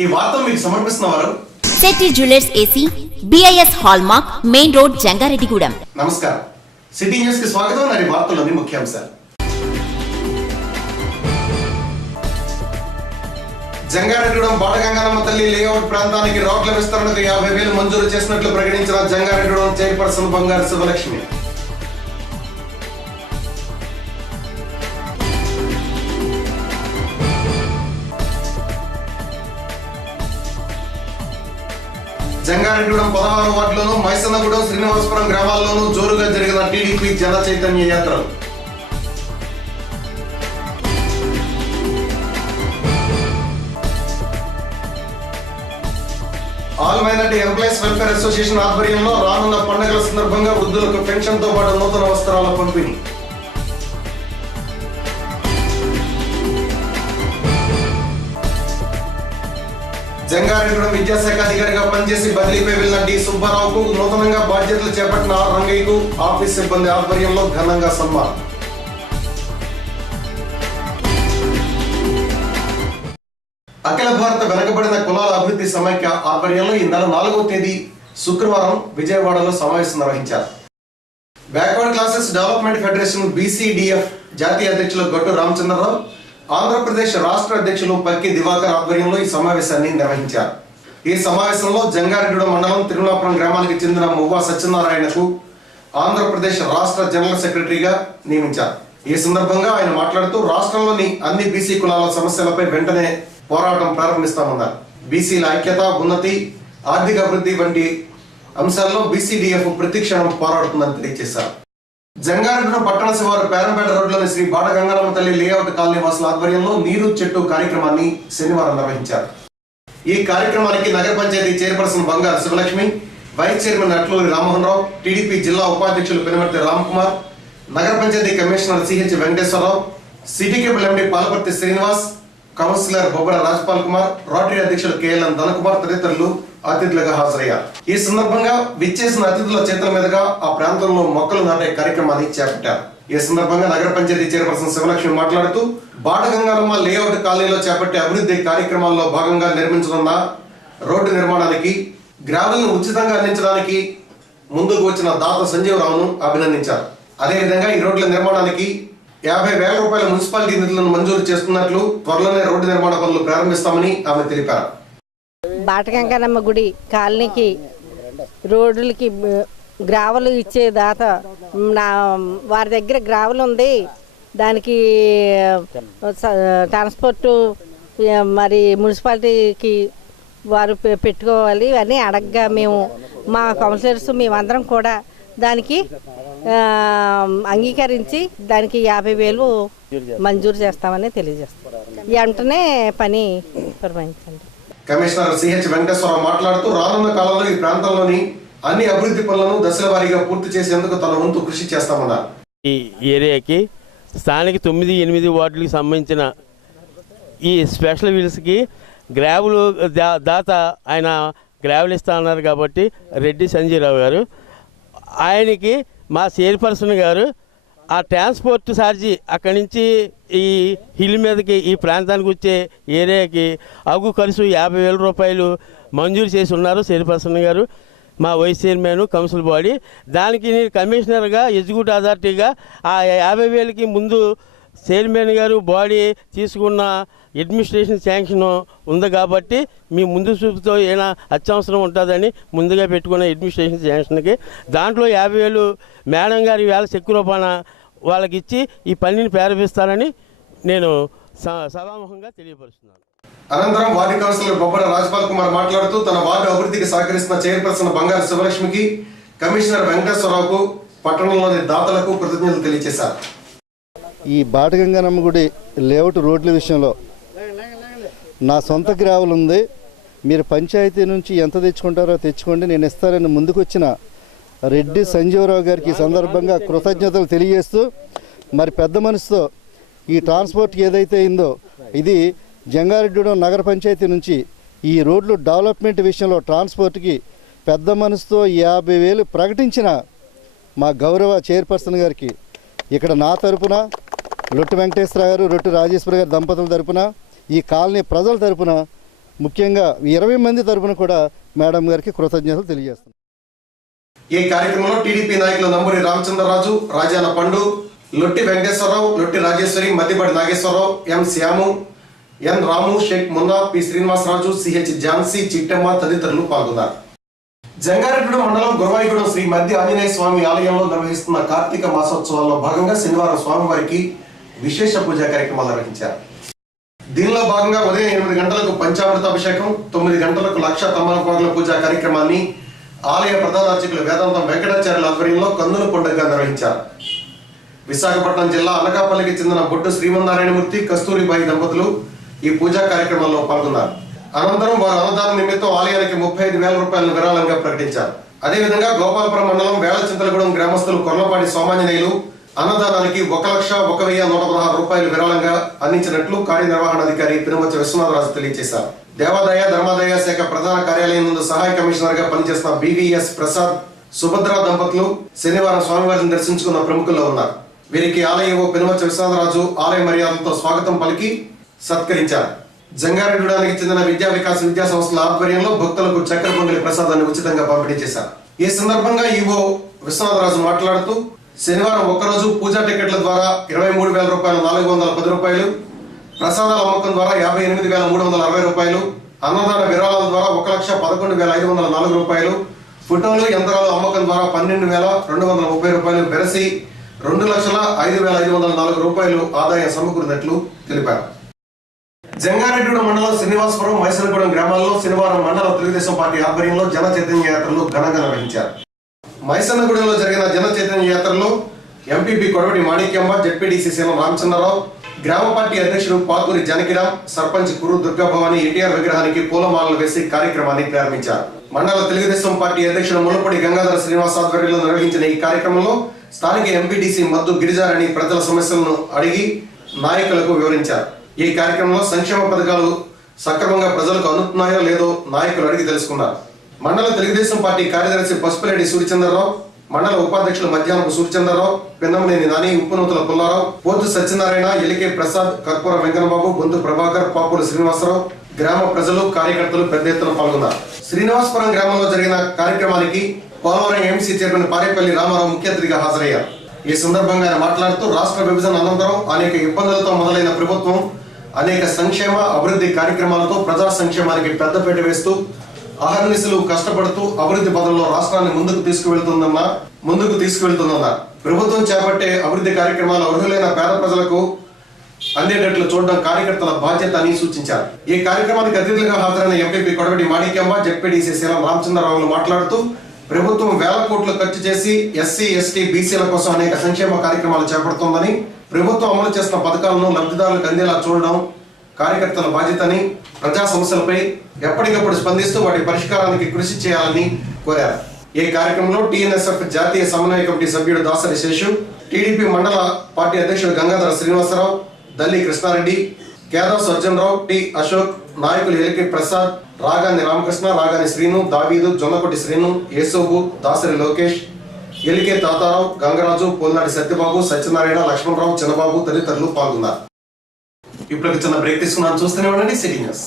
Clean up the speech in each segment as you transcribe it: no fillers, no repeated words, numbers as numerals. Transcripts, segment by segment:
ఈ వార్తను మీకు సమర్పిస్తున్నవారు Shetty jewellers AC, BIS hallmark, main road, Jangareddygudem. నమస్కారం. సిటీ న్యూస్ కి స్వాగతం. నాటి వార్తల్లోని ముఖ్యాంశాలు. జంగారెడ్డిగూడెం బాటగంగానమ్మ తల్లి లేఅవుట్ ప్రాంతానికి రోడ్ల విస్తరణకు 50,000 మంజూరు చేసినట్లు ప్రకటించిన జంగారెడ్డిగూడెం చైర్పర్సన్ బంగారు శివలక్ష్మి. జంగారెడ్డిగూడెం 16వ వార్డులోను, మైసన్నగూడెం, శ్రీనివాసపురం గ్రామాల్లోనూ జోరుగా జరిగిన టీడీపీ జన చైతన్య యాత్రలు. All minority employees welfare association ఆధ్వర్యంలో రానున్న పండుగల సందర్భంగా వృద్ధులకు పెన్షన్ తో పాటు నూతన వస్త్రాల పంపిణీ. జంగారెడ్డిగూడెం విద్యాశాఖ అధికారిగా పనిచేసి బదిలీపై వెళ్లిన డి సుబ్బారావుకు నూతనంగా బాధ్యతలు చేపట్టిన ఆర్ రంగయ్యకు ఆఫీస్ సిబ్బంది ఆధ్వర్యంలో ఘనంగా సన్మానం. అఖిల భారత వెనుకబడిన కులాల అభివృద్ధి సమైక్య ఆధ్వర్యంలో ఈ నెల 4వ తేదీ శుక్రవారం విజయవాడలో సమావేశం నిర్వహించారు. Backward classes development federation BCDF జాతీయ అధ్యక్షులు గొట్టు రామచంద్రరావు, ఆంధ్రప్రదేశ్ రాష్ట్ర అధ్యక్షులు పక్కి దివాకర్ ఆధ్వర్యంలో ఈ సమావేశాన్ని నిర్వహించారు. ఈ సమావేశంలో జంగారెడ్డిగూడెం మండలం తిరుమలాపురం గ్రామానికి చెందిన మువ్వా సత్యనారాయణకు ఆంధ్రప్రదేశ్ రాష్ట్ర జనరల్ సెక్రటరీగా నియమించారు. ఈ సందర్భంగా ఆయన మాట్లాడుతూ రాష్ట్రంలోని అన్ని బీసీ కులాల సమస్యలపై వెంటనే పోరాటం ప్రారంభిస్తామన్నారు. బీసీల ఐక్యత, ఉన్నతి, ఆర్థిక అభివృద్ధి వంటి అంశాల్లో BCDF ప్రతిక్షణం పోరాడుతుందని తెలియజేశారు. జంగారెడ్డిగూడెం పట్టణ శివారు పేరంపేట రోడ్లోని శ్రీ బాటగంగానమ్మ తల్లి లేఅవుట్ కాలనీ వాసుల ఆధ్వర్యంలో నీరు చెట్టు కార్యక్రమాన్ని శనివారం నిర్వహించారు. ఈ కార్యక్రమానికి నగర panchayat chairperson Bangaru Sivalakshmi, vice chairman Atluri Rammohan Rao, TDP జిల్లా ఉపాధ్యక్షులు పెనుమర్తి రామ్కుమార్, నగర panchayat commissioner CH Venkateswararao, city cable MD Palaparthi Srinivas, councillor Bobbara Rajpal Kumar, Rotary అధ్యక్షులు KLN ధనకుమార్ తదితరులు అతిథులుగా హాజరయ్యారు. ఈ సందర్భంగా విచ్చేసిన అతిథుల చేతుల మీదుగా ఆ ప్రాంతంలో మొక్కలు నాటే కార్యక్రమాన్ని చేపట్టారు. ఈ సందర్భంగా నగర పంచాయతీ చైర్పర్సన్ శివలక్ష్మి మాట్లాడుతూ బాటగంగానమ్మ లేఅవుట్ కాలనీలో చేపట్టే అభివృద్ధి కార్యక్రమాల్లో భాగంగా నిర్మించనున్న రోడ్డు నిర్మాణానికి గ్రావెల్ను ఉచితంగా అందించడానికి ముందుకు వచ్చిన దాత సంజీవరావును అభినందించారు. అదేవిధంగా ఈ రోడ్ల నిర్మాణానికి 50,000 రూపాయల మున్సిపాలిటీ నిధులను మంజూరు చేస్తున్నట్లు, త్వరలోనే రోడ్డు నిర్మాణ పనులు ప్రారంభిస్తామని ఆమె తెలిపారు. బాటగంగానమ్మ గుడి కాలనీకి రోడ్లకి గ్రావెల్ ఇచ్చే దాత వారి దగ్గర గ్రావెల్ ఉంది, దానికి ట్రాన్స్పోర్టు మరి మున్సిపాలిటీకి వారు పెట్టుకోవాలి అని అడగగా మేము మా కౌన్సిలర్స్ మేమందరం కూడా దానికి అంగీకరించి దానికి 50,000 మంజూరు చేస్తామని తెలియజేస్తాం. వెంటనే పని పురమాయించండి. కమిషనర్ CH వెంకటేశ్వరరావు మాట్లాడుతూ రానున్న కాలంలో ఈ ప్రాంతంలోని అన్ని అభివృద్ధి పనులను దశల వారీగా పూర్తి చేసేందుకు తన వంతు కృషి చేస్తామన్నారు. ఈ ఏరియాకి స్థానిక 9-8 వార్డులకు సంబంధించిన ఈ స్పెషల్ వీల్స్కి గ్రావెల్ దాత ఆయన గ్రావెల్ ఇస్తా అన్నారు కాబట్టి రెడ్డి సంజీరావు గారు, ఆయనకి మా చైర్పర్సన్ గారు ఆ ట్రాన్స్పోర్ట్ ఛార్జీ అక్కడి నుంచి ఈ హిల్ మీదకి ఈ ప్రాంతానికి వచ్చే ఏరియాకి అగు ఖర్చు 50,000 రూపాయలు మంజూరు చేసి ఉన్నారు చైర్పర్సన్ గారు, మా వైస్ చైర్మన్, కౌన్సిల్ బాడీ. దానికి నేను కమిషనర్గా ఎగ్జిక్యూటివ్ అథారిటీగా ఆ 50,000కి ముందు చైర్మన్ గారు బాడీ తీసుకున్న అడ్మినిస్ట్రేషన్ శాంక్షన్ ఉంది కాబట్టి మీ ముందు చూపుతో ఏమైనా అత్యవసరం ఉంటుందని ముందుగా పెట్టుకున్న అడ్మినిస్ట్రేషన్ శాంక్షన్కి దాంట్లో 50,000 మేడం గారి వేళ చెక్కు రూపాన వాళ్ళకి ఇచ్చి ఈ పనిని ప్రారంభిస్తారని నేను సభాముఖంగా తెలియపరుస్తున్నాను. అనంతరం వార్డు కౌన్సిలర్ బొబ్బర రాజ్పాల్ కుమార్ మాట్లాడుతూ తన వార్డు అభివృద్ధికి సహకరిస్తున్న చైర్పర్సన్ బంగారు శివలక్ష్మికి, కమిషనర్ వెంకటేశ్వరరావుకు, పట్టణంలోని దాతలకు కృతజ్ఞతలు తెలియజేశారు. ఈ బాటగంగానమ్మ గుడి లేఅవుట్ రోడ్ల విషయంలో నా సొంత గ్రావెల్ ఉంది, మీరు పంచాయతీ నుంచి ఎంత తెచ్చుకుంటారో తెచ్చుకోండి, నేను ఇస్తానని ముందుకొచ్చిన రెడ్డి సంజీవరావు గారికి సందర్భంగా కృతజ్ఞతలు తెలియజేస్తూ, మరి పెద్ద మనసుతో ఈ ట్రాన్స్పోర్ట్ ఏదైతే అయిందో ఇది జంగారెడ్డిగూడెం నగర పంచాయతీ నుంచి ఈ రోడ్లు డెవలప్మెంట్ విషయంలో ట్రాన్స్పోర్ట్కి పెద్ద మనసుతో 50,000 ప్రకటించిన మా గౌరవ చైర్పర్సన్ గారికి ఇక్కడ నా తరపున రొట్టు వెంకటేశ్వర గారు, రొట్టు రాజేశ్వర గారి దంపతుల తరపున, ఈ కాలనీ ప్రజల తరపున ముఖ్యంగా 20 మంది తరపున కూడా మేడం గారికి కృతజ్ఞతలు తెలియజేస్తున్నాను. ఈ కార్యక్రమంలో టీడీపీ నాయకులు నంబూరి రామచంద్రరాజు, రాజాన పండు, లొట్టి వెంకటేశ్వరరావు, లొట్టి రాజేశ్వరి, మద్దిబడి నాగేశ్వరరావు, ఎం శ్యాము, ఎన్ రాము, షేక్ మున్నా, పి శ్రీనివాసరాజు, సిహెచ్ ఝాన్సీ, చిట్టమ్మ తదితరులు పాల్గొన్నారు. జంగారెడ్డి మండలం గురవాయిగూడెం శ్రీ మధ్య ఆంజనేయ స్వామి ఆలయంలో నిర్వహిస్తున్న కార్తీక మాసోత్సవాల్లో భాగంగా శనివారం స్వామివారికి విశేష పూజా కార్యక్రమాలు నిర్వహించారు. దీనిలో భాగంగా ఉదయం 8 గంటలకు పంచామృతాభిషేకం, 9 గంటలకు లక్ష తమలపాకుల పూజా కార్యక్రమాన్ని ఆలయ ప్రధాన అర్చకులు వేదాంతం వెంకటాచార్యుల ఆధ్వర్యంలో కన్నుల పండుగగా నిర్వహించారు. విశాఖపట్నం జిల్లా అనకాపల్లికి చెందిన బొట్టు శ్రీమన్నారాయణమూర్తి, కస్తూరిబాయి దంపతులు ఈ పూజా కార్యక్రమంలో పాల్గొన్నారు. అనంతరం వారు అన్నదాన నిమిత్తం ఆలయానికి 35,000 రూపాయలను విరాళంగా ప్రకటించారు. అదేవిధంగా గోపాలపురం మండలం వేళచింతలగూడెం గ్రామస్తులు కొర్లపాటి సోమాంజనేయులు అన్నదానానికి 1,01,116 రూపాయలు విరాళంగా అందించినట్లు కార్యనిర్వహణాధికారి పినుమచ్చ విశ్వనాథరాజు తెలియజేశారు. దేవాదాయ ధర్మాదాయ శాఖ ప్రధాన కార్యాలయం నందు సహాయ కమిషనర్ గా పనిచేస్తున్న బివిఎస్ ప్రసాద్, సుభద్ర దంపతులు శనివారం స్వామివారిని దర్శించుకున్న ప్రముఖుల్లో ఉన్నారు. వీరికి ఆలయ పినుమచ్చ విశ్వనాథరాజు ఆలయ మర్యాదలతో స్వాగతం పలికి సత్కరించారు. జంగారెడ్డిగూడానికి చెందిన విద్యా వికాస్ విద్యా సంస్థల ఆధ్వర్యంలో భక్తులకు చక్కెర పొంగలి ప్రసాదాన్ని ఉచితంగా పంపిణీ చేశారు. ఈ సందర్భంగా ఈవో విశ్వనాథరాజు మాట్లాడుతూ శనివారం ఒక్కరోజు పూజా టికెట్ల ద్వారా 23,000 రూపాయలు 410 రూపాయలు, ప్రసాదాల అమ్మకం ద్వారా 58,360 రూపాయలు, అన్నదాన విరాళాల ద్వారా 1,11,504 రూపాయలు, ఫోటోలు యంత్రాలు అమ్మకం ద్వారా 12,230 రూపాయలు వెరసి 2,05,504 రూపాయలు ఆదాయం సమకూరినట్లు తెలిపారు. జంగారెడ్డి మండలం శ్రీనివాసపురం, మైసనగూడెం గ్రామాల్లో శనివారం మండల తెలుగుదేశం పార్టీ ఆధ్వర్యంలో జన చైతన్య యాత్రలు ఘనంగా నిర్వహించారు. మైసన్నగూడెంలో జరిగిన జన చైతన్య యాత్రలో MPP Kodavati Manikyamma, ZPTC CM Ramachandrarao, గ్రామ పార్టీ అధ్యక్షుడు పాతూరి జానకిరామ్, సర్పంచ్ కురు దుర్గాభవాని ఎన్టీఆర్ విగ్రహానికి పూలమాలలు వేసి కార్యక్రమాన్ని ప్రారంభించారు. మండల తెలుగుదేశం పార్టీ అధ్యక్షుడు ముల్లపూడి గంగాధర శ్రీనివాస్ ఆధ్వర్యంలో నిర్వహించిన ఈ కార్యక్రమంలో స్థానిక ఎంపీటీసీ మద్దు గిరిజారాణి ప్రజల సమస్యలను అడిగి నాయకులకు వివరించారు. ఈ కార్యక్రమంలో సంక్షేమ పథకాలు సక్రమంగా ప్రజలకు అందుతున్నాయో లేదో నాయకులు అడిగి తెలుసుకున్నారు. మండల తెలుగుదేశం పార్టీ కార్యదర్శి పసుపులేడి సూర్యచంద్రరావు, మండల ఉపాధ్యక్షులు మధ్యాహ్నపు సూర్యచంద్రరావు, పెన్నమనేని నాని, ఉప్పునూతల పుల్లారావు, పోతు సత్యనారాయణ, ఎలికే ప్రసాద్, కర్పూర వెంకన్నబాబు, బొంతు ప్రభాకర్, పాపుల శ్రీనివాసరావు, గ్రామ ప్రజలు, కార్యకర్తలు పెద్ద ఎత్తున పాల్గొన్నారు. శ్రీనివాసపురం గ్రామంలో జరిగిన కార్యక్రమానికి పోలవరం ఎంసీ చైర్మన్ పారేపల్లి రామారావు ముఖ్య అతిథిగా హాజరయ్యారు. ఈ సందర్భంగా ఆయన మాట్లాడుతూ రాష్ట్ర విభజన అనంతరం అనేక ఇబ్బందులతో మొదలైన ప్రభుత్వం అనేక సంక్షేమ అభివృద్ధి కార్యక్రమాలతో ప్రజా సంక్షేమానికి పెద్దపీట వేస్తూ అహర్నిశలు కష్టపడుతూ అభివృద్ధి పదంలో రాష్ట్రాన్ని ముందుకు తీసుకువెళ్తుందన్నారు. ప్రభుత్వం చేపట్టే అభివృద్ధి కార్యక్రమాలు అర్హులైన పేద ప్రజలకు అందేటట్లు చూడడం కార్యకర్తల బాధ్యత అని సూచించారు. ఈ కార్యక్రమానికి అతిథులుగా హాజరైన MPP Kodavati Manikyamma, ZPTC CM రామచంద్రరావులు మాట్లాడుతూ ప్రభుత్వం వేల కోట్లు ఖర్చు చేసి ఎస్సీ, ఎస్టీ, బీసీల కోసం అనేక సంక్షేమ కార్యక్రమాలు చేపడుతోందని, ప్రభుత్వం అమలు చేసిన పథకాలను లబ్ధిదారులకు అందేలా చూడడం కార్యకర్తల బాధ్యతని, ప్రజా సమస్యలపై ఎప్పటికప్పుడు స్పందిస్తూ వాటి పరిష్కారానికి కృషి చేయాలని కోరారు. ఈ కార్యక్రమంలో టీఎన్ఎస్ఎఫ్ జాతీయ సమన్వయ కమిటీ సభ్యుడు దాసరి శేషు, టీడీపీ మండల పార్టీ అధ్యక్షుడు గంగాధర శ్రీనివాసరావు, దల్లి కృష్ణారెడ్డి, కేదార్ సజ్జనరావు, టి అశోక్, నాయకులు ఎలికే ప్రసాద్, రాగాని రామకృష్ణ, రాగాని శ్రీను, దావీదు, జొన్నకొట్టి శ్రీను, యేసోబు, దాసరి లోకేష్, ఎలికే తాతారావు, గంగరాజు, పోల్నాటి సత్యబాబు, సత్యనారాయణ, లక్ష్మణరావు, చిన్నబాబు తదితరులు పాల్గొన్నారు. ఇప్పుడు చిన్న బ్రేక్ తీసుకున్నాను, చూస్తూనే ఉండండి city news.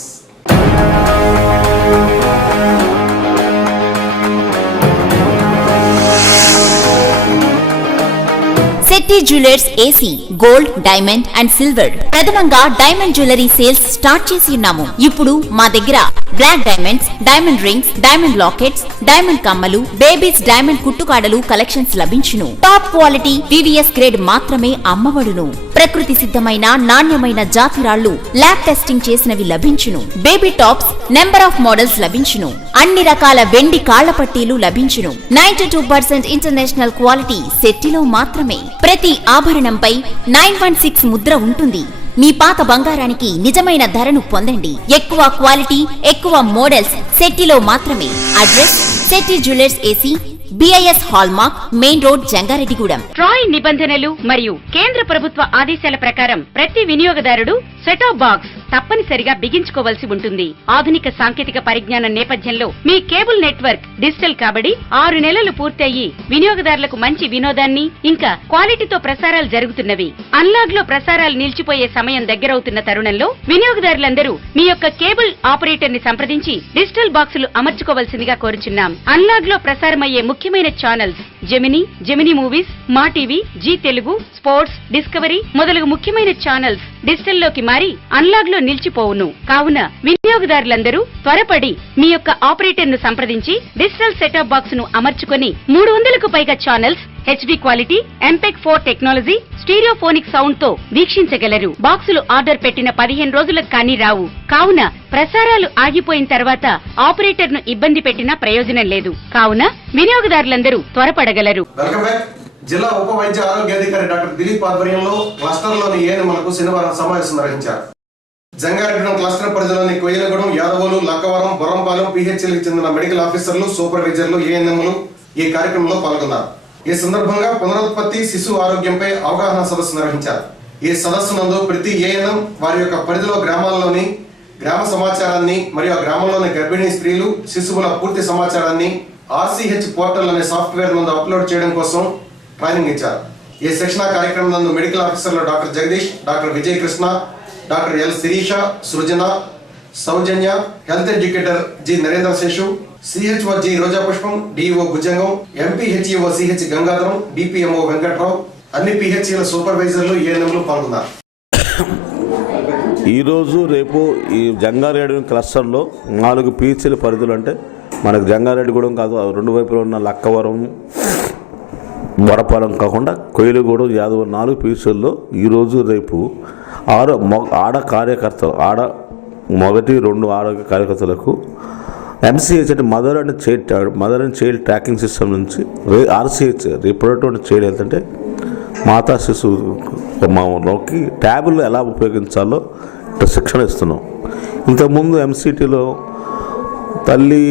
Shetty jewellers AC gold, diamond and silver ప్రథమంగా డైమండ్ జ్యువెలరీ సేల్స్ స్టార్ట్ చేసి ఉన్నాము. ఇప్పుడు మా దగ్గర black diamonds, diamond rings, diamond lockets, diamond కమ్మలు, బేబీస్ డైమండ్ కుట్టుకాడలు కలెక్షన్స్ లభించును. టాప్ క్వాలిటీ VVS గ్రేడ్ మాత్రమే అమ్మబడును. ప్రకృతి సిద్ధమైన నాణ్యమైన జాతిరాళ్లు ల్యాబ్ టెస్టింగ్ చేసినవి లభించును. Baby tops number of models లభించును. అన్ని రకాల వెండి కాళ్ల పట్టీలు లభించును. 92% ఇంటర్నేషనల్ క్వాలిటీ శెట్టిలో మాత్రమే. ప్రతి ఆభరణంపై 916 ముద్ర ఉంటుంది. మీ పాత బంగారానికి నిజమైన ధరను పొందండి. ఎక్కువ క్వాలిటీ, ఎక్కువ మోడల్స్ శెట్టిలో మాత్రమే. Address Shetty jewellers AC, BIS hallmark, main road, Jangareddygudem. TRAI నిబంధనలు మరియు కేంద్ర ప్రభుత్వ ఆదేశాల ప్రకారం ప్రతి వినియోగదారుడు సెటాప్ బాక్స్ తప్పనిసరిగా బిగించుకోవాల్సి ఉంటుంది. ఆధునిక సాంకేతిక పరిజ్ఞానం నేపథ్యంలో మీ కేబుల్ నెట్వర్క్ డిజిటల్ కాబడి 6 నెలలు పూర్తయి వినియోగదారులకు మంచి వినోదాన్ని ఇంకా క్వాలిటీతో ప్రసారాలు జరుగుతున్నవి. అన్లాగ్ లో ప్రసారాలు నిలిచిపోయే సమయం దగ్గరవుతున్న తరుణంలో వినియోగదారులందరూ మీ యొక్క కేబుల్ ఆపరేటర్ ని సంప్రదించి డిజిటల్ బాక్సులు అమర్చుకోవాల్సిందిగా కోరుచున్నాం. అన్లాగ్ లో ప్రసారమయ్యే ముఖ్యమైన channels Gemini movies, Maa TV, Zee Telugu, sports, Discovery మొదలగు ముఖ్యమైన ఛానల్స్ డిజిటల్లోకి మారి అన్లాగ్ లో నిలిచిపోవును. కావున వినియోగదారులందరూ త్వరపడి మీ యొక్క ఆపరేటర్ ను సంప్రదించి డిజిటల్ సెటప్ బాక్స్ ను అమర్చుకొని 300కు పైగా channels HD quality, MPEG 4 technology, stereophonic sound తో వీక్షించగలరు. బాక్సులు ఆర్డర్ పెట్టిన 15 రోజులకు కానీ రావు. కావున ప్రసారాలు ఆగిపోయిన తర్వాత ఆపరేటర్ ను ఇబ్బంది పెట్టినా ప్రయోజనం లేదు. కావున వినియోగదారులందరూ త్వరపడగలరు. జిల్లా ఉప వైద్య ఆరోగ్యాధికారి డాక్టర్ దిలీప్ ఆధ్వర్యంలో క్లస్టర్లోని ఏఎన్ఎంలకు శనివారం సమావేశం నిర్వహించారు. జంగారెడ్డిగూడెం క్లస్టర్ పరిధిలోని కొయ్యలగూడెం, యాదవోలు, లక్కవరం, బొర్రంపాలెం పిహెచ్ఎల్కి చెందిన మెడికల్ ఆఫీసర్లు, సూపర్వైజర్లు, ఏఎన్ఎంలు ఈ కార్యక్రమంలో పాల్గొన్నారు. ఈ సందర్భంగా పునరుత్పత్తి, శిశు ఆరోగ్యంపై అవగాహన సదస్సు నిర్వహించారు. ఈ సదస్సు నందు ప్రతి ఏఎన్ఎం వారి యొక్క పరిధిలో గ్రామాల్లోని గ్రామ సమాచారాన్ని మరియు ఆ గ్రామంలోని గర్భిణీ స్త్రీలు, శిశువుల పూర్తి సమాచారాన్ని RCH పోర్టల్ అనే సాఫ్ట్వేర్ నందు అప్లోడ్ చేయడం కోసం ట్రైనింగ్ ఇచ్చారు. ఈ శిక్షణ కార్యక్రమం నందు మెడికల్ ఆఫీసర్లు doctor Jagadish, doctor Vijay Krishna, doctor L Sirisha, Srujana, Soujanya, health educator G Narendra Seshu, CHO G Roja Pushpam, DO Bhujangam, MPHEO CH Gangadharam, DPMO Venkatrao, అన్ని PHCల సూపర్వైజర్లు, ఏఎన్ఎంలు పాల్గొన్నారు. ఈరోజు రేపు ఈ జంగారెడ్డి క్లస్టర్లో 4 PHCల పరిధులు, అంటే మనకు జంగారెడ్డిగూడెం కాదు, 2 వైపులో ఉన్న లక్కవరం, వరపాలెం కాకుండా కొయ్యలగూడెం, యాదవ 4 PHCల్లో ఈరోజు రేపు 6 ఆడ కార్యకర్తలు, మొదటి 2 ఆరోగ్య కార్యకర్తలకు MCH అంటే mother and child tracking system నుంచి RCH reproductive and child health అంటే మాతా శిశువులోకి ట్యాబ్లు ఎలా ఉపయోగించాలో శిక్షణ ఇస్తున్నాం. ఇంతకుముందు MCTలో తల్లి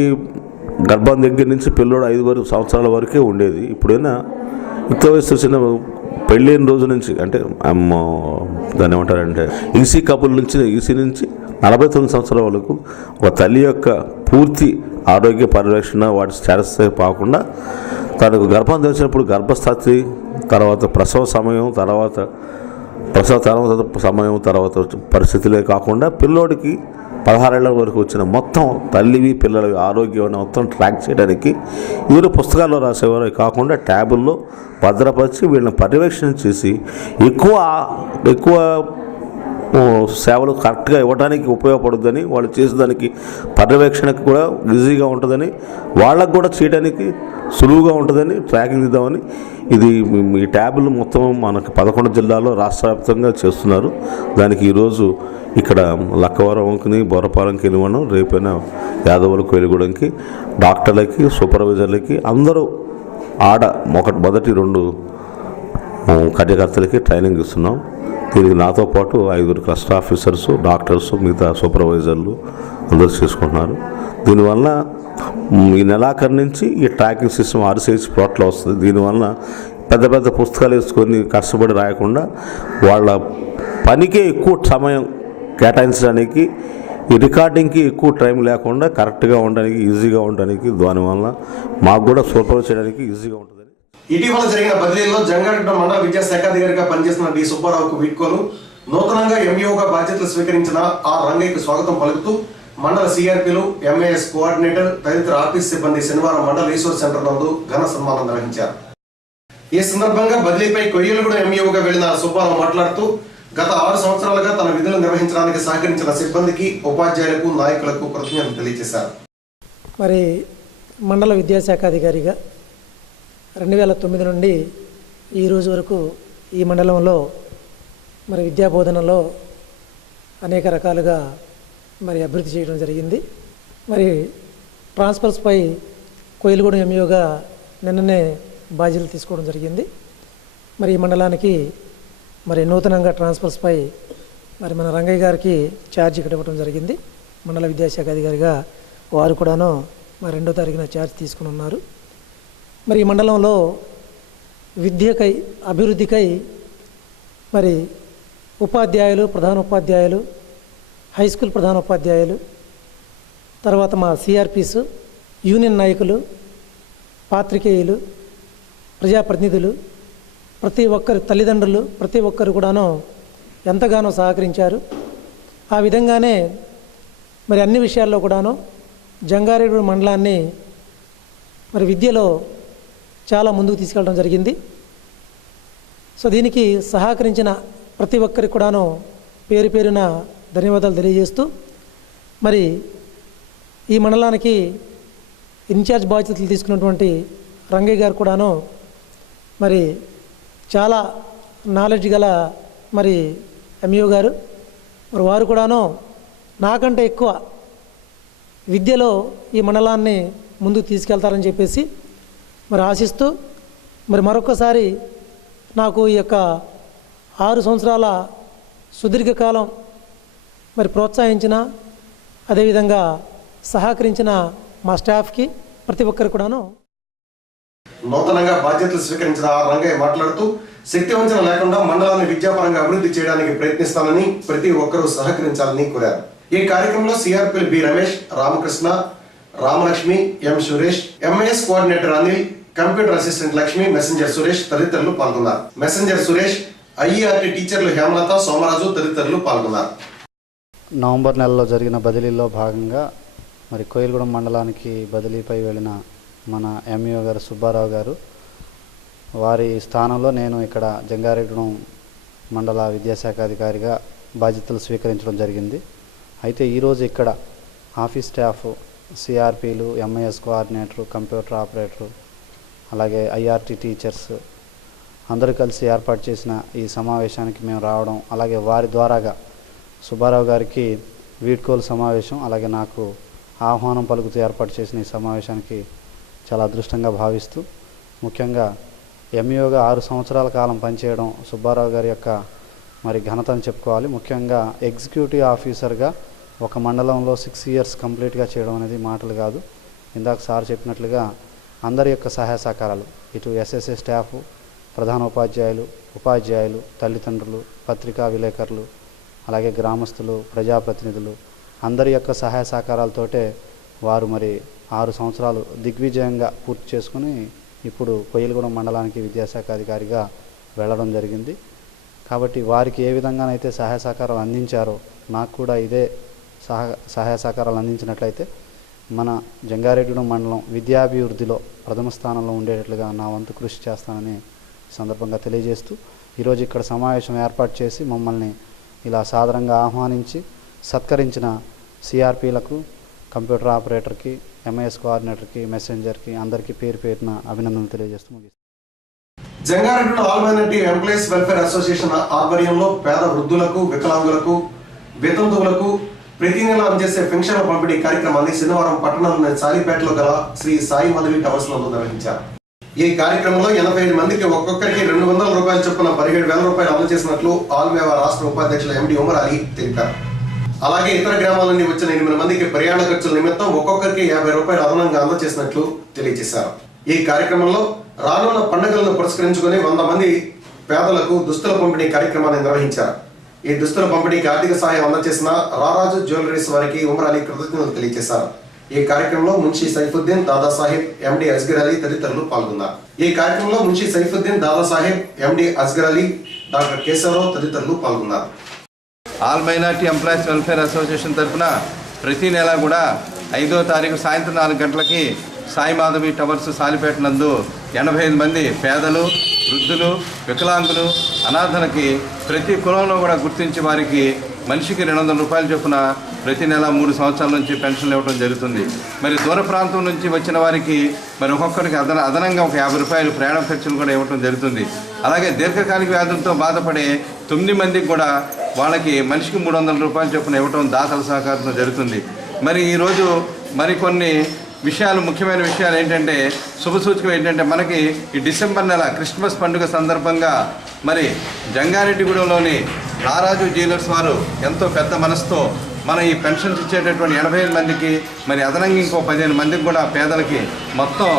గర్భం దగ్గర నుంచి పిల్లోడు 5 సంవత్సరాల వరకే ఉండేది. ఇప్పుడైనా యుక్త వయసు వచ్చిన పెళ్ళైన రోజు నుంచి, అంటే దాన్ని ఏమంటారంటే ఈసీ కపుల్ నుంచి 49 సంవత్సరాల వరకు ఒక తల్లి యొక్క పూర్తి ఆరోగ్య పరిరక్షణ, వాటి స్టేటస్ కాకుండా తనకు గర్భం తెచ్చినప్పుడు గర్భస్థాయి, తర్వాత ప్రసవ సమయం, తర్వాత పరిస్థితులే కాకుండా పిల్లోడికి 16 ఏళ్ల వరకు వచ్చిన మొత్తం తల్లివి పిల్లలవి ఆరోగ్యం మొత్తం ట్రాక్ చేయడానికి వీరు పుస్తకాల్లో రాసేవారు కాకుండా ట్యాబుల్లో భద్రపరిచి వీళ్ళని పర్యవేక్షణ చేసి ఎక్కువ సేవలు కరెక్ట్గా ఇవ్వడానికి ఉపయోగపడుతుందని, వాళ్ళు చేసేదానికి పర్యవేక్షణకు కూడా ఈజీగా ఉంటుందని, వాళ్ళకు కూడా చేయడానికి సులువుగా ఉంటుందని ట్రాకింగ్ ఇద్దామని ఈ ట్యాబులు మొత్తం మనకు 11 జిల్లాల్లో రాష్ట్ర వ్యాప్తంగా చేస్తున్నారు. దానికి ఈరోజు ఇక్కడ లక్కవరంకి, బొర్రపాలెంకి వెళ్ళివడం, రేపైనా యాదవులు, కొయ్యలగూడెంకి డాక్టర్లకి, సూపర్వైజర్లకి అందరూ మొదటి 2 కార్యకర్తలకి ట్రైనింగ్ ఇస్తున్నాం. దీనికి నాతో పాటు 5 క్లస్టర్ ఆఫీసర్స్, డాక్టర్స్, మిగతా సూపర్వైజర్లు అందరూ చేసుకుంటున్నారు. దీనివల్ల ఈ నెలాఖరు నుంచి ఈ ట్రాకింగ్ సిస్టమ్ RCH పోర్టల్ వస్తుంది. దీనివల్ల పెద్ద పుస్తకాలు వేసుకొని కష్టపడి రాయకుండా వాళ్ళ పనికే ఎక్కువ సమయం కేటాయించడానికి, ఈ రికార్డింగ్కి ఎక్కువ టైం లేకుండా కరెక్ట్గా ఉండడానికి, ఈజీగా ఉండడానికి, దానివల్ల మాకు కూడా సూపర్వైజ్ చేయడానికి ఈజీగా ఉంటుందని. ఇటీవల జరిగిన బదిలీలో జంగారెడ్డి మండల విద్యాశాఖాధికారిగా పనిచేస్తున్న డి సుబ్బారావుకు వీడ్కోలు, నూతనంగా MUగా బాధ్యతలు స్వీకరించిన ఆర్ రంగయ్యకు స్వాగతం పలుకుతూ మండల CRPలు, MAS కోఆర్డినేటర్ తదితర ఆఫీస్ సిబ్బంది శనివారం మండల రిసోర్స్ సెంటర్ నందు ఘన సన్మానం నిర్వహించారు. ఈ సందర్భంగా బదిలీపై కొయ్యలగూడెం MUగా వెళ్లిన సుబ్బారావు మాట్లాడుతూ గత 6 సంవత్సరాలుగా తన విధులు నిర్వహించడానికి సహకరించిన సిబ్బందికి, ఉపాధ్యాయులకు, నాయకులకు కృతజ్ఞతలు తెలియజేశారు. మరి మండల విద్యాశాఖాధికారిగా 2009 నుండి ఈ రోజు వరకు ఈ మండలంలో మరి విద్యాబోధనలో అనేక రకాలుగా మరి అభివృద్ధి చేయడం జరిగింది. మరి ట్రాన్స్ఫర్స్పై కొయ్యలగూడెం MUగా నిన్ననే బాధ్యతలు తీసుకోవడం జరిగింది. మరి ఈ మండలానికి మరి నూతనంగా ట్రాన్స్ఫర్స్పై మరి మన రంగయ్య గారికి ఛార్జ్ ఇక్కడ ఇవ్వడం జరిగింది. మండల విద్యాశాఖ అధికారిగా వారు కూడాను మరి 2వ తారీఖున ఛార్జ్ తీసుకుని ఉన్నారు. మరి ఈ మండలంలో విద్యకై, అభివృద్ధికై మరి ఉపాధ్యాయులు, ప్రధాన ఉపాధ్యాయులు, హై స్కూల్ ప్రధానోపాధ్యాయులు, తర్వాత మా సిఆర్పిస్, యూనియన్ నాయకులు, పాత్రికేయులు, ప్రజాప్రతినిధులు, ప్రతి ఒక్కరి తల్లిదండ్రులు ప్రతి ఒక్కరు కూడాను ఎంతగానో సహకరించారు. ఆ విధంగానే మరి అన్ని విషయాల్లో కూడాను జంగారెడ్డి మండలాన్ని మరి విద్యలో చాలా ముందుకు తీసుకెళ్ళడం జరిగింది. సో దీనికి సహకరించిన ప్రతి ఒక్కరికి కూడాను పేరు పేరున ధన్యవాదాలు తెలియజేస్తూ, మరి ఈ మండలానికి ఇన్ఛార్జ్ బాధ్యతలు తీసుకున్నటువంటి రంగయ్య గారు కూడాను మరి చాలా నాలెడ్జ్ గల మరి ఎంఈఓ గారు, మరి వారు కూడాను నాకంటే ఎక్కువ విద్యలో ఈ మండలాన్ని ముందుకు తీసుకెళ్తారని చెప్పేసి మరి ఆశిస్తూ, మరి మరొకసారి నాకు ఈ యొక్క 6 సంవత్సరాల సుదీర్ఘకాలం మరి ప్రోత్సహించిన, అదేవిధంగా సహకరించిన మా స్టాఫ్కి ప్రతి ఒక్కరు కూడాను. నూతనంగా బాధ్యతలు స్వీకరించిన రంగయ్య మాట్లాడుతూ, శక్తి వంచన లేకుండా మండలాన్ని విద్యాపరంగా అభివృద్ధి చేయడానికి ప్రయత్నిస్తానని, ప్రతి ఒక్కరూ సహకరించాలని కోరారు. ఈ కార్యక్రమంలో CRPL B Ramesh, Ramakrishna, Ramalakshmi, M Suresh, MIS coordinator Anil, computer assistant Lakshmi, messenger Suresh తదితరులు పాల్గొన్నారు. మెసెంజర్ సురేష్, ఐఈఆర్టీ టీచర్లు హేమలత, సోమరాజు తదితరులు పాల్గొన్నారు. నవంబర్ నెలలో జరిగిన బదిలీలో భాగంగా మరి కోయిలగూడెం మండలానికి బదిలీపై వెళ్ళిన మన ఎంఈఓ గారు సుబ్బారావు గారు, వారి స్థానంలో నేను ఇక్కడ జంగారెడ్డి మండల విద్యాశాఖ అధికారిగా బాధ్యతలు స్వీకరించడం జరిగింది. అయితే ఈరోజు ఇక్కడ ఆఫీస్ స్టాఫ్, సిఆర్పీలు, ఎంఐఎస్ కోఆర్డినేటరు, కంప్యూటర్ ఆపరేటరు, అలాగే ఐఆర్టీ టీచర్స్ అందరూ కలిసి ఏర్పాటు చేసిన ఈ సమావేశానికి మేము రావడం, అలాగే వారి ద్వారాగా సుబ్బారావు గారికి వీడ్కోలు సమావేశం, అలాగే నాకు ఆహ్వానం పలుకుతూ ఏర్పాటు చేసిన ఈ సమావేశానికి చాలా అదృష్టంగా భావిస్తూ, ముఖ్యంగా ఎంఈఓగా 6 సంవత్సరాల కాలం పనిచేయడం సుబ్బారావు గారి యొక్క మరి ఘనతని చెప్పుకోవాలి. ముఖ్యంగా ఎగ్జిక్యూటివ్ ఆఫీసర్గా ఒక మండలంలో 6 ఇయర్స్ కంప్లీట్గా చేయడం అనేది మాటలు కాదు. ఇందాక సార్ చెప్పినట్లుగా అందరి యొక్క సహాయ సహకారాలు, ఇటు ఎస్ఎస్ఏ స్టాఫ్, ప్రధానోపాధ్యాయులు, ఉపాధ్యాయులు, తల్లిదండ్రులు, పత్రికా విలేకరులు, అలాగే గ్రామస్తులు, ప్రజాప్రతినిధులు అందరి యొక్క సహాయ సహకారాలతోటే వారు మరి 6 సంవత్సరాలు దిగ్విజయంగా పూర్తి చేసుకుని ఇప్పుడు కోయిలగూడెం మండలానికి విద్యాశాఖ అధికారిగా వెళ్ళడం జరిగింది. కాబట్టి వారికి ఏ విధంగానైతే సహాయ సహకారాలు అందించారో నాకు కూడా ఇదే సహాయ సహకారాలు అందించినట్లయితే మన జంగారెడ్డి మండలం విద్యాభివృద్ధిలో ప్రథమ స్థానంలో ఉండేటట్లుగా నా వంతు కృషి చేస్తానని సందర్భంగా తెలియజేస్తూ, ఈరోజు ఇక్కడ సమావేశం ఏర్పాటు చేసి మమ్మల్ని ఇలా సాదరంగా ఆహ్వానించి సత్కరించిన సిఆర్పీలకు, కంప్యూటర్ ఆపరేటర్కి, ఎంఐఎస్ కోఆర్డినేటర్కి, మెసెంజర్కి అందరికీ పేరు పేరున అభినందనలు తెలియజేస్తూ ముగిస్తాను. Jangareddy all minority employees welfare association ఆధ్వర్యంలో పేద వృద్ధులకు, వికలాంగులకు, వితంతువులకు ప్రతి నెల అందజేసే పెన్షన్ల పంపిణీ కార్యక్రమాన్ని శనివారం పట్టణంలోని సాలిపేటలో గల శ్రీ సాయి మధులి టవర్స్ నందు నిర్వహించారు. ఈ కార్యక్రమంలో 85 మందికి ఒక్కొక్కరికి 200 రూపాయల చొప్పున 17,000 రూపాయలు అమలు చేసినట్లు ఆల్మేవా రాష్ట్ర ఉపాధ్యక్షులు ఎండి ఉమర్ అలీ తెలిపారు. అలాగే ఇతర గ్రామాల నుండి వచ్చిన 8 మందికి ప్రయాణ ఖర్చుల నిమిత్తం ఒక్కొక్కరికి 50 రూపాయలు అదనంగా అందజేసినట్లు తెలియజేశారు. ఈ కార్యక్రమంలో రానున్న పండుగలను పురస్కరించుకుని 100 మంది పేదలకు దుస్తుల పంపిణీ కార్యక్రమాన్ని నిర్వహించారు. ఈ దుస్తుల పంపిణీకి ఆర్థిక సహాయం అందజేసిన రారాజు జ్యువెలరీస్ వారికి ఉమర్ అలీ కృతజ్ఞతలు తెలియజేశారు. ఈ కార్యక్రమంలో మున్షి సైఫుద్దీన్, దాదాసాహెబ్, ఎండి అస్గర్ అలీ తదితరులు పాల్గొన్నారు. ఈ కార్యక్రమంలో మున్షి సైఫుద్దీన్, దాదాసాహెబ్, ఎండి అస్గర్ అలీ, డాక్టర్ కేశవరావు తదితరులు పాల్గొన్నారు. All minority employees welfare association తరఫున ప్రతి నెల కూడా 5వ తారీఖు సాయంత్రం 4 గంటలకి సాయి మాధవి టవర్స్ సాలిపేట నందు 85 మంది పేదలు, వృద్ధులు, వికలాంగులు, అనాథలకి ప్రతి కులంలో కూడా గుర్తించి వారికి మనిషికి 200 రూపాయల చొప్పున ప్రతి నెల 3 సంవత్సరాల నుంచి పెన్షన్లు ఇవ్వడం జరుగుతుంది. మరి దూర ప్రాంతం నుంచి వచ్చిన వారికి మరి ఒక్కొక్కరికి అదనంగా ఒక 50 రూపాయలు ప్రయాణ ఖర్చులు కూడా ఇవ్వడం జరుగుతుంది. అలాగే దీర్ఘకాలిక వ్యాధులతో బాధపడే 9 మందికి కూడా వాళ్ళకి మనిషికి 300 రూపాయల చొప్పున ఇవ్వడం దాతల సహకారంతో జరుగుతుంది. మరి ఈరోజు మరికొన్ని విషయాలు, ముఖ్యమైన విషయాలు ఏంటంటే, శుభసూచకం ఏంటంటే, మనకి ఈ డిసెంబర్ నెల క్రిస్మస్ పండుగ సందర్భంగా మరి జంగారెడ్డిగూడెంలోని రారాజు జ్యువెలర్స్ వారు ఎంతో పెద్ద మనసుతో మన ఈ పెన్షన్స్ ఇచ్చేటటువంటి 85 మందికి మరి అదనంగా ఇంకో 15 మందికి కూడా పేదలకి మొత్తం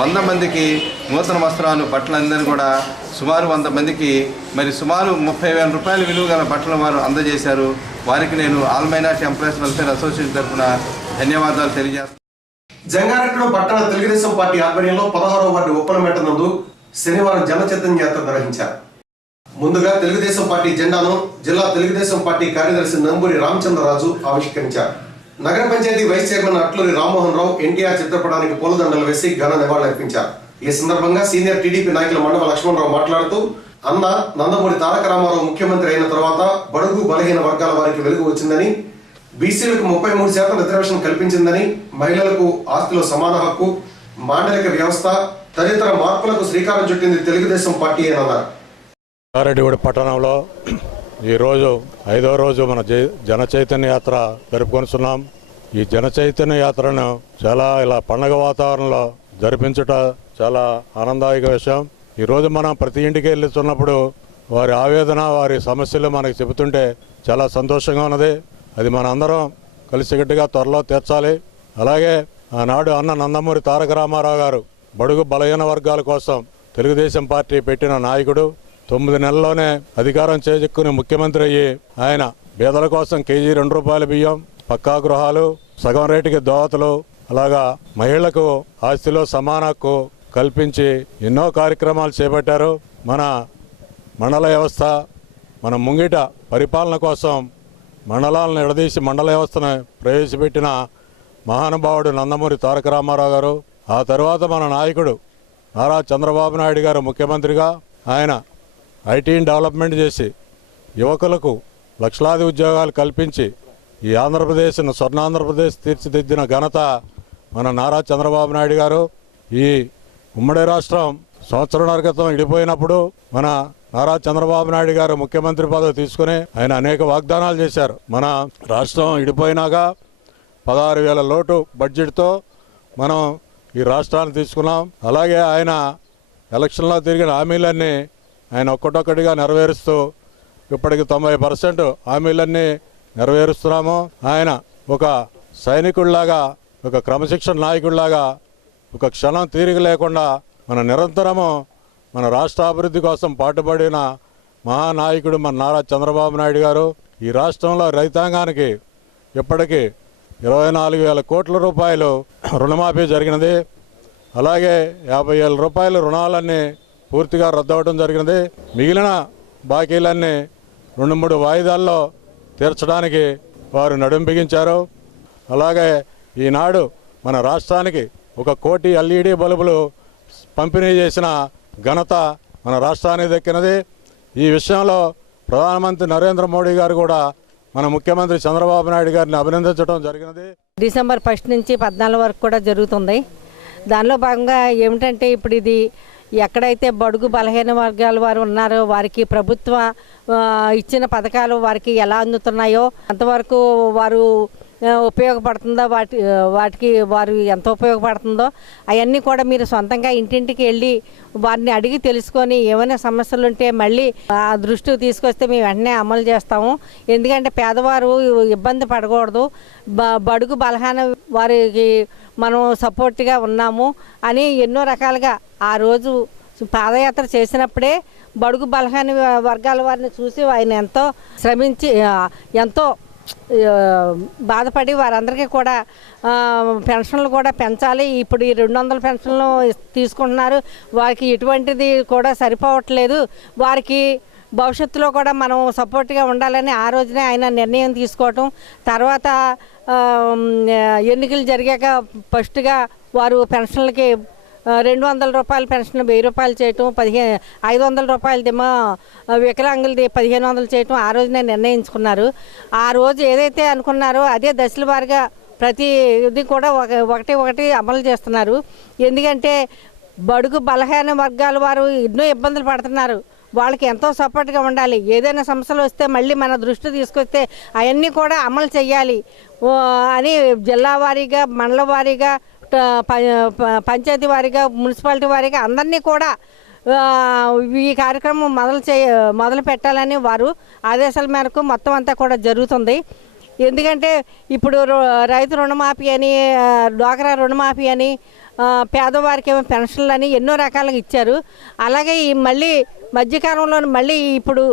100 మందికి నూతన వస్త్రాలు, బట్టలు అందరూ కూడా సుమారు 100 మందికి మరి సుమారు 30,000 రూపాయల విలువ గల బట్టలు వారు అందజేశారు. వారికి నేను all minority employees welfare association తరఫున ధన్యవాదాలు తెలియజేస్తాను. జంగారెడ్డిలో పట్టణ తెలుగుదేశం పార్టీ ఆధ్వర్యంలో 16వ వార్డు ఉప్పలమేట నందు శనివారం జన చైతన్య యాత్ర నిర్వహించారు. ముందుగా తెలుగుదేశం పార్టీ జెండాను జిల్లా తెలుగుదేశం పార్టీ కార్యదర్శి నంబూరి రామచంద్రరాజు ఆవిష్కరించారు. నగర పంచాయతీ వైస్ చైర్మన్ అట్లూరి రామ్మోహన్ రావు ఎన్టీఆర్ చిత్రపటానికి పూలదండలు వేసి ఘన నివాళులర్పించారు. ఈ సందర్భంగా సీనియర్ టీడీపీ నాయకులు మండవ లక్ష్మణరావు మాట్లాడుతూ అన్న నందమూరి తారక రామారావు ముఖ్యమంత్రి అయిన తర్వాత బడుగు బలహీన వర్గాల వారికి వెలుగు వచ్చిందని, బీసీలకు 33% రిజర్వేషన్ కల్పించిందని, మహిళలకు ఆస్తిలో సమాన హక్కు, మాండలిక వ్యవస్థ తదితర మార్పులకు శ్రీకారం చుట్టింది తెలుగుదేశం పార్టీ అని అన్నారు. జంగారెడ్డిగూడ పట్టణంలో ఈరోజు 5వ రోజు మన జన చైతన్య యాత్ర జరుపుకొనిస్తున్నాం. ఈ జన చైతన్య యాత్రను చాలా ఇలా పండగ వాతావరణంలో జరిపించట చాలా ఆనందదాయక విషయం. ఈరోజు మనం ప్రతి ఇంటికి వెళ్తున్నప్పుడు వారి ఆవేదన, వారి సమస్యలు మనకు చెబుతుంటే చాలా సంతోషంగా ఉన్నది. అది మన అందరం కలిసికట్టుగా త్వరలో తీర్చాలి. అలాగే ఆనాడు అన్న నందమూరి తారక రామారావు గారు బడుగు బలహీన వర్గాల కోసం తెలుగుదేశం పార్టీ పెట్టిన నాయకుడు. 9 నెలల్లోనే అధికారం చేజెక్కుని ముఖ్యమంత్రి అయ్యి ఆయన పేదల కోసం కేజీ ₹2 బియ్యం, పక్కా గృహాలు, సగం రేటుకి దోవతలు, అలాగా మహిళలకు ఆస్తిలో సమాన హక్కు కల్పించి ఎన్నో కార్యక్రమాలు చేపట్టారు. మన మండల వ్యవస్థ, మన ముంగిట పరిపాలన కోసం మండలాలను ఎడదీసి మండల వ్యవస్థను ప్రవేశపెట్టిన మహానుభావుడు నందమూరి తారక రామారావు గారు. ఆ తర్వాత మన నాయకుడు నారా చంద్రబాబు నాయుడు గారు ముఖ్యమంత్రిగా ఆయన ఐటీని డెవలప్మెంట్ చేసి యువకులకు లక్షలాది ఉద్యోగాలు కల్పించి ఈ ఆంధ్రప్రదేశ్ను స్వర్ణాంధ్రప్రదేశ్ తీర్చిదిద్దిన ఘనత మన నారా చంద్రబాబు నాయుడు గారు. ఈ ఉమ్మడి రాష్ట్రం సంవత్సరాల క్రితం విడిపోయినప్పుడు మన నారా చంద్రబాబు నాయుడు గారు ముఖ్యమంత్రి పదవి తీసుకుని ఆయన అనేక వాగ్దానాలు చేశారు. మన రాష్ట్రం విడిపోయినాక 16,000 లోటు బడ్జెట్తో మనం ఈ రాష్ట్రాన్ని తీసుకున్నాం. అలాగే ఆయన ఎలక్షన్లో తిరిగిన హామీలన్నీ ఆయన ఒక్కటొక్కటిగా నెరవేరుస్తూ ఇప్పటికి 90% హామీలన్నీ నెరవేరుస్తున్నాము. ఆయన ఒక సైనికుడిలాగా, ఒక క్రమశిక్షణ నాయకుడిలాగా ఒక క్షణం తీరిక లేకుండా మన నిరంతరము మన రాష్ట్ర అభివృద్ధి కోసం పాటుపడిన మహానాయకుడు మన నారా చంద్రబాబు నాయుడు గారు. ఈ రాష్ట్రంలో రైతాంగానికి ఇప్పటికీ 24,000 కోట్ల రూపాయలు రుణమాఫీ జరిగినది. అలాగే 50,000 రూపాయల రుణాలన్నీ పూర్తిగా రద్దవడం జరిగినది. మిగిలిన బాకీలన్నీ 2-3 వాయిదాల్లో తీర్చడానికి వారు నడుం బిగించారు. అలాగే ఈనాడు మన రాష్ట్రానికి 1 కోటి LED బల్బులు పంపిణీ చేసిన ఘనత మన రాష్ట్రానికి దక్కినది. ఈ విషయంలో ప్రధానమంత్రి నరేంద్ర మోడీ గారు కూడా మన ముఖ్యమంత్రి చంద్రబాబు నాయుడు గారిని అభినందించడం జరిగినది. డిసెంబర్ 1 నుంచి 14 వరకు కూడా జరుగుతుంది. దానిలో భాగంగా ఏమిటంటే ఇప్పుడు ఇది ఎక్కడైతే బడుగు బలహీన వర్గాల వారు ఉన్నారో వారికి ప్రభుత్వ ఇచ్చిన పథకాలు వారికి ఎలా అందుతున్నాయో, అంతవరకు వారు ఉపయోగపడుతుందో, వాటికి వారు ఎంత ఉపయోగపడుతుందో అవన్నీ కూడా మీరు సొంతంగా ఇంటింటికి వెళ్ళి వారిని అడిగి తెలుసుకొని ఏమైనా సమస్యలు ఉంటే మళ్ళీ ఆ దృష్టికి తీసుకొస్తే మేము వెంటనే అమలు చేస్తాము. ఎందుకంటే పేదవారు ఇబ్బంది పడకూడదు, బడుగు బలహీన వారికి మనం సపోర్ట్గా ఉన్నాము అని ఎన్నో రకాలుగా ఆ రోజు పాదయాత్ర చేసినప్పుడే బడుగు బలహీన వర్గాల వారిని చూసి ఆయన ఎంతో శ్రమించి ఎంతో బాధపడి వారందరికీ కూడా పెన్షన్లు కూడా పెంచాలి. ఇప్పుడు ఈ 200 పెన్షన్లు తీసుకుంటున్నారు, వారికి ఎటువంటిది కూడా సరిపోవట్లేదు, వారికి భవిష్యత్తులో కూడా మనం సపోర్ట్గా ఉండాలని ఆ రోజునే ఆయన నిర్ణయం తీసుకోవటం. తర్వాత ఎన్నికలు జరిగాక ఫస్ట్గా వారు పెన్షన్లకి 200 రూపాయల పెన్షన్ 1000 రూపాయలు చేయటం, 500 రూపాయలదేమో వికలాంగులది 1500 చేయటం ఆ రోజునే నిర్ణయించుకున్నారు. ఆ రోజు ఏదైతే అనుకున్నారో అదే దశల వారీగా ప్రతి ఇది కూడా ఒకటి అమలు చేస్తున్నారు. ఎందుకంటే బడుగు బలహీన వర్గాల వారు ఎన్నో ఇబ్బందులు పడుతున్నారు, వాళ్ళకి ఎంతో సపోర్ట్గా ఉండాలి. ఏదైనా సమస్యలు వస్తే మళ్ళీ మన దృష్టి తీసుకొస్తే అవన్నీ కూడా అమలు చేయాలి అని జిల్లా వారీగా, మండల వారీగా, పంచాయతీ వారీగా, మున్సిపాలిటీ వారీగా అందరినీ కూడా ఈ కార్యక్రమం మొదలు పెట్టాలని వారు ఆదేశాల మేరకు మొత్తం అంతా కూడా జరుగుతుంది. ఎందుకంటే ఇప్పుడు రైతు రుణమాఫీ అని, డ్వాక్రా రుణమాఫీ అని, పేదవారికి ఏమో పెన్షన్లు అని ఎన్నో రకాలుగా ఇచ్చారు. అలాగే ఈ మళ్ళీ మధ్యకాలంలో మళ్ళీ ఇప్పుడు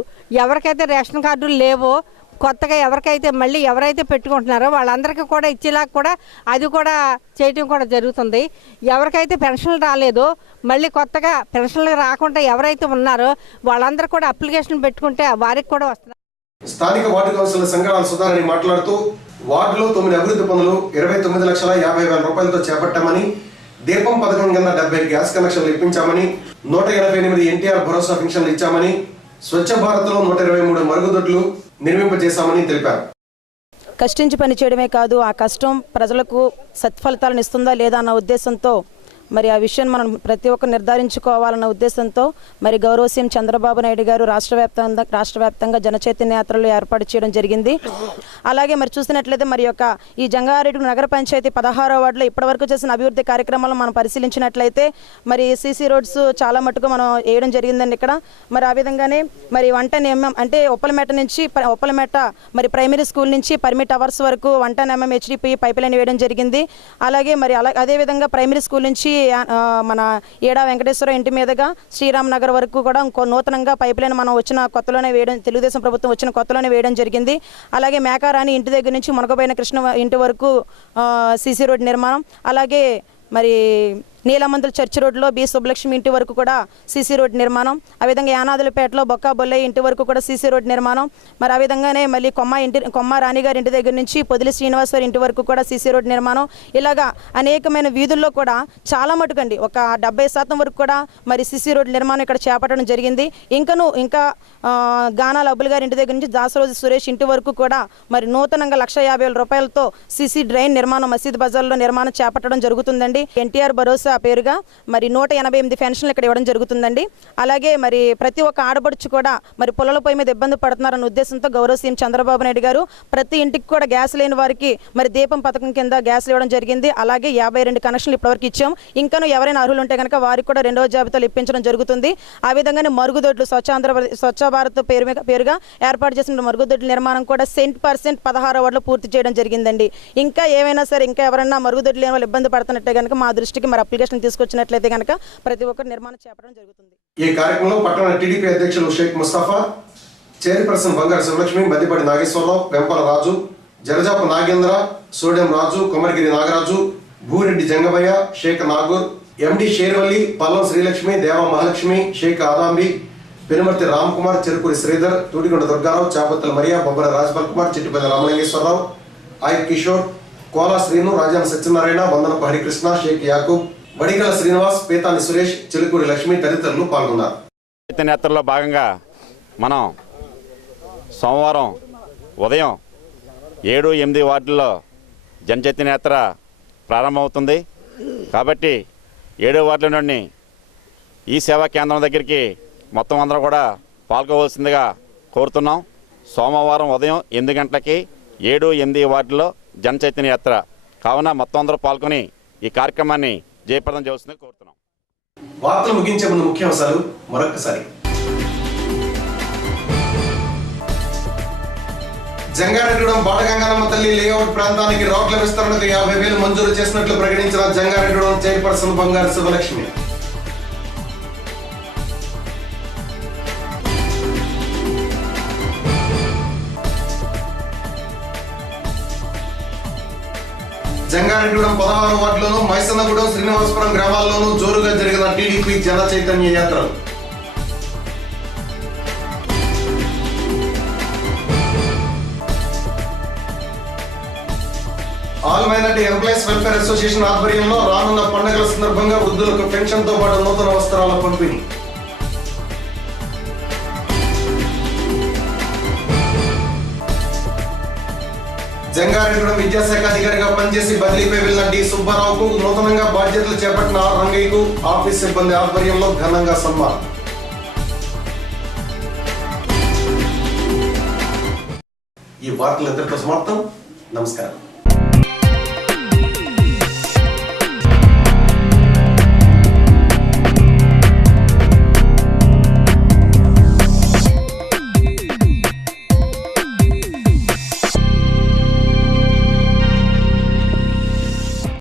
ఎవరికైతే రేషన్ కార్డులు లేవో కొత్తగా ఎవరైతే పెట్టుకుంటున్నారో వాళ్ళందరికీ కూడా ఇచ్చేలాగా కూడా అది కూడా చేయటం కూడా జరుగుతుంది. ఎవరికైతే పెన్షన్లు రాలేదో మళ్ళీ కొత్తగా పెన్షన్లు రాకుండా ఎవరైతే ఉన్నారో వాళ్ళందరూ కూడా అప్లికేషన్ పెట్టుకుంటే వారికి కూడా వస్తున్నారు. స్థానిక వార్డు కౌన్సిలర్ సంగరాల సుధారాణి మాట్లాడుతూ వార్డులో 9 అభివృద్ధి పనులు 29,50,000 రూపాయలతో చేపట్టామని, దీపం పథకం కింద 70 గ్యాస్ కనెక్షన్లు ఇప్పించామని, 188 ఎన్టీఆర్ భరోసా పెన్షన్లు ఇచ్చామని, స్వచ్ఛ భారత్లో 123 మరుగుదొడ్లు నిర్మింపజేశామని తెలిపారు. కష్టించి పనిచేయడమే కాదు, ఆ కష్టం ప్రజలకు సత్ఫలితాలను ఇస్తుందా లేదా అన్న ఉద్దేశంతో మరి ఆ విషయాన్ని మనం ప్రతి ఒక్కరు నిర్ధారించుకోవాలన్న ఉద్దేశంతో మరి గౌరవ సీఎం చంద్రబాబు నాయుడు గారు రాష్ట్ర వ్యాప్తంగా జనచైతన్య యాత్రలు ఏర్పాటు చేయడం జరిగింది. అలాగే మరి చూసినట్లయితే మరి ఈ జంగారెడ్డి నగర పంచాయతీ 16వ వార్డులో ఇప్పటివరకు చేసిన అభివృద్ధి కార్యక్రమాలను మనం పరిశీలించినట్లయితే మరి సీసీ రోడ్స్ చాలా మటుకు మనం వేయడం జరిగిందండి ఇక్కడ. మరి ఆ విధంగానే మరి 110 mm అంటే ఉప్పలమెట్ట మరి ప్రైమరీ స్కూల్ నుంచి పర్మిట్ అవర్స్ వరకు 110 mm HDPE పైప్ లైన్ వేయడం జరిగింది. అలాగే మరి అదేవిధంగా ప్రైమరీ స్కూల్ నుంచి మన ఏడా వెంకటేశ్వర ఇంటి మీదుగా శ్రీరామ్ నగర్ వరకు కూడా నూతనంగా పైప్ లైన్ మనం వచ్చిన కొత్తలోనే వేయడం, తెలుగుదేశం ప్రభుత్వం వచ్చిన కొత్తలోనే వేయడం జరిగింది. అలాగే మేకారాణి ఇంటి దగ్గర నుంచి మునగబోయిన కృష్ణ ఇంటి వరకు సీసీ రోడ్ నిర్మాణం, అలాగే మరి నీలమంతుల చర్చ్ రోడ్లో బి సుబ్బలక్ష్మి ఇంటి వరకు కూడా సీసీ రోడ్ నిర్మాణం, ఆ విధంగా యానాదులపేటలో బొక్కా బొల్లయ్య ఇంటి వరకు కూడా సీసీ రోడ్ నిర్మాణం, మరి ఆ విధంగానే మళ్ళీ కొమ్మ రాణిగారి ఇంటి దగ్గర నుంచి పొదిలి శ్రీనివాసరావు ఇంటి వరకు కూడా సీసీ రోడ్ నిర్మాణం, ఇలాగా అనేకమైన వీధుల్లో కూడా చాలా మటుకండి ఒక 70% వరకు కూడా మరి సీసీ రోడ్ నిర్మాణం ఇక్కడ చేపట్టడం జరిగింది. ఇంకా గానాల అబ్బుల్ గారి ఇంటి దగ్గర నుంచి దాసరోజు సురేష్ ఇంటి వరకు కూడా మరి నూతనంగా 1,50,000 రూపాయలతో సీసీ డ్రైన్ నిర్మాణం మసీద్ బజార్లో నిర్మాణం చేపట్టడం జరుగుతుందండి. ఎన్టీఆర్ భరోసా పేరుగా మరి 188 పెన్షన్లు ఇక్కడ ఇవ్వడం జరుగుతుందండి. అలాగే మరి ప్రతి ఒక్క ఆడపడుచు కూడా మరి పొలాల పొయ్యి మీద ఇబ్బంది పడుతున్నారన్న ఉద్దేశంతో గౌరవ సీఎం చంద్రబాబు నాయుడు గారు ప్రతి ఇంటికి కూడా గ్యాస్ లేని వారికి మరి దీపం పథకం కింద గ్యాస్ ఇవ్వడం జరిగింది. అలాగే 52 కనెక్షన్లు ఇప్పటివరకు ఇచ్చాం. ఇంకాను ఎవరైనా అర్హులు ఉంటే కనుక వారికి కూడా 2వ జాబితాలు ఇప్పించడం జరుగుతుంది. ఆ విధంగానే మరుగుదొడ్లు స్వచ్ఛ భారత్ పేరుగా ఏర్పాటు చేసిన మరుగుదొడ్ల నిర్మాణం కూడా 100% 16వ వార్డులో పూర్తి చేయడం జరిగిందండి. ఇంకా ఏమైనా సరే ఇంకా ఎవరైనా మరుగుదొడ్లు లేని వాళ్ళు ఇబ్బంది పడుతున్నట్టే కనుక మా దృష్టికి మరి అప్లికేషన్ తీసుకొచ్చినట్లయితే కనుక ప్రతి ఒక్కరు నిర్మాణం చేపట్టడం జరుగుతుంది. ఈ కార్యక్రమంలో పట్టణ టీడీపీ అధ్యక్షులు షేక్ ముస్తఫా, చైర్పర్సన్ బంగారు శివలక్ష్మి, మద్దిపడి నాగేశ్వరరావు, వెంపల రాజు, జలజాప నాగేంద్ర, సోడెం రాజు, కొమరగిరి నాగరాజు, భూరెడ్డి జంగమయ్య, షేక్ నాగూర్, ఎండి షేర్వల్లి, పల్లం శ్రీలక్ష్మి, దేవ మహాలక్ష్మి, షేక్ ఆదాంబి, పెనుమర్తి రామ్కుమార్, చెరుకూరి శ్రీధర్, తూడిగొండ దుర్గారావు, చాపత్తల మరియా, బొబ్బర రాజపాల్ కుమార్, చిట్టిపల్లి రామలింగేశ్వరరావు, ఐ కిషోర్, కోలా శ్రీను, రాజాన సత్యనారాయణ, వందనపు హరికృష్ణ, షేక్ యాకూబ్, వడిగల శ్రీనివాస్, పేతాని సురేష్, చెలుకూరి లక్ష్మి తదితరులు పాల్గొన్నారు. చైతన్య యాత్రలో భాగంగా మనం సోమవారం ఉదయం 7, 8 వార్డుల్లో జనచైతన్య యాత్ర ప్రారంభమవుతుంది. కాబట్టి 7వ వార్డుల నుండి ఈ సేవా కేంద్రం దగ్గరికి మొత్తం అందరూ కూడా పాల్గొవలసిందిగా కోరుతున్నాం. సోమవారం ఉదయం 8 గంటలకి 7, 8 వార్డుల్లో జనచైతన్య యాత్ర కావున మొత్తం అందరూ పాల్గొని ఈ కార్యక్రమాన్ని జయప్రదం చేస్తుందని కోరుతున్నాం. వార్తలు ముగించే ముందు ముఖ్యాంశాలు మరొకసారి. జంగారెడ్డిగూడెం బాటగంగారమ్మ తల్లి లేఅవుట్ ప్రాంతానికి రోడ్ల విస్తరణకు 50,000 మంజూరు చేసినట్లు ప్రకటించిన జంగారెడ్డిగూడెం చైర్పర్సన్ బంగారు శివలక్ష్మి. జంగారెడ్డిగూడెం 16వ వార్డులోను, మైసన్నగూడెం, శ్రీనివాసపురం గ్రామాల్లోనూ జోరుగా జరిగిన టీడీపీ జన చైతన్య యాత్రలు. All minority employees welfare association ఆధ్వర్యంలో రానున్న పండుగల సందర్భంగా వృద్ధులకు పెన్షన్ తో పాటు నూతన వస్త్రాల పంపిణీ. జంగారెడ్డిగూడెం విద్యాశాఖ అధికారిగా పనిచేసి బదిలీపై వెళ్లిన డి సుబ్బారావుకు నూతనంగా బాధ్యతలు చేపట్టిన ఆర్ రంగయ్యకు ఆఫీస్ సిబ్బంది ఆధ్వర్యంలో ఘనంగా సన్మానం. ఈ వార్తలు ఇంతటితో సమాప్తం. నమస్కారం.